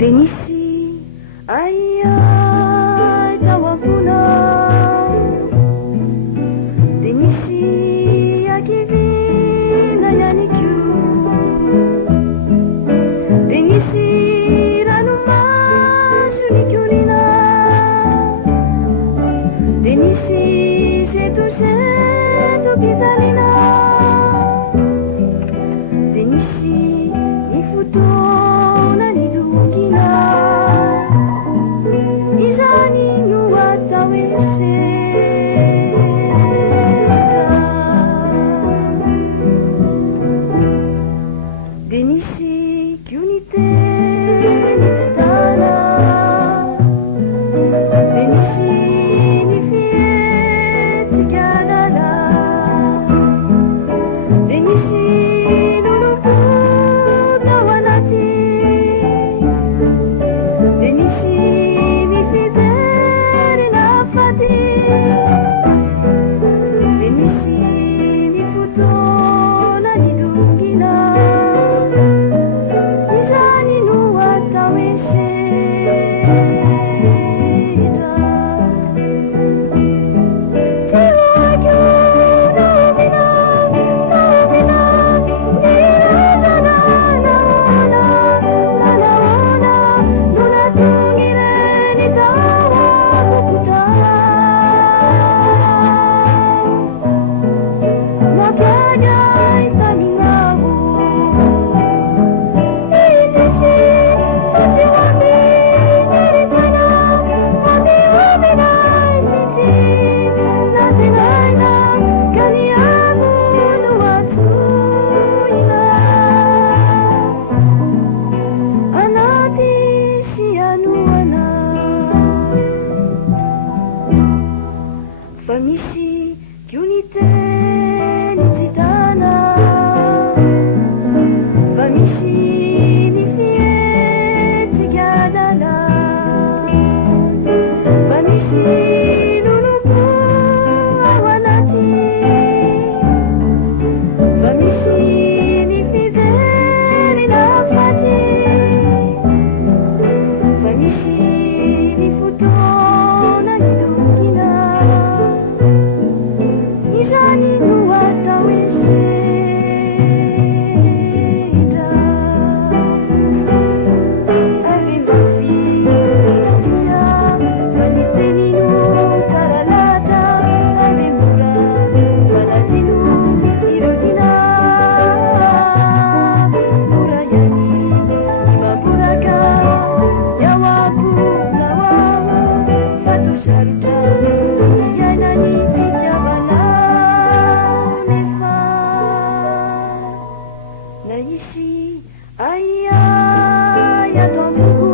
Denisi ayay tawaguna Denisi akivina yanikyu Denisi ranumasu nikyunina Denisi setu pitalina Denisi nifutona nidugina Izani nuwataweseta Denisi kyunite nitsitana Denisi nifie tsigadala Denisi nunuku tawanati Denisi nifideli nafati Denisi nifutona nidugina Izani nuwataweseta Tiwakyu nomina nomina nirajana naona nanaona nunatungire nitawa kukuta Makanya itamingamu Iteshi tiwami niritana Ami umina niti natingaina Kaniamu nuwatsuina Anapi sianuana Famishi kyunite nitsitana Famishi nifie tsigadala Famishi nunuku awanati Famishi nifideli nafati Famishi nifutona nidugina Izani nuwataweseta Ave mafi inatia Vaniteni nu taralata Ave mura Valatinu irotina Murayani Imamuraka Yawaku lawawa Fatu sharta Yanani pijabala Nefa Naishi Aya ya tomugu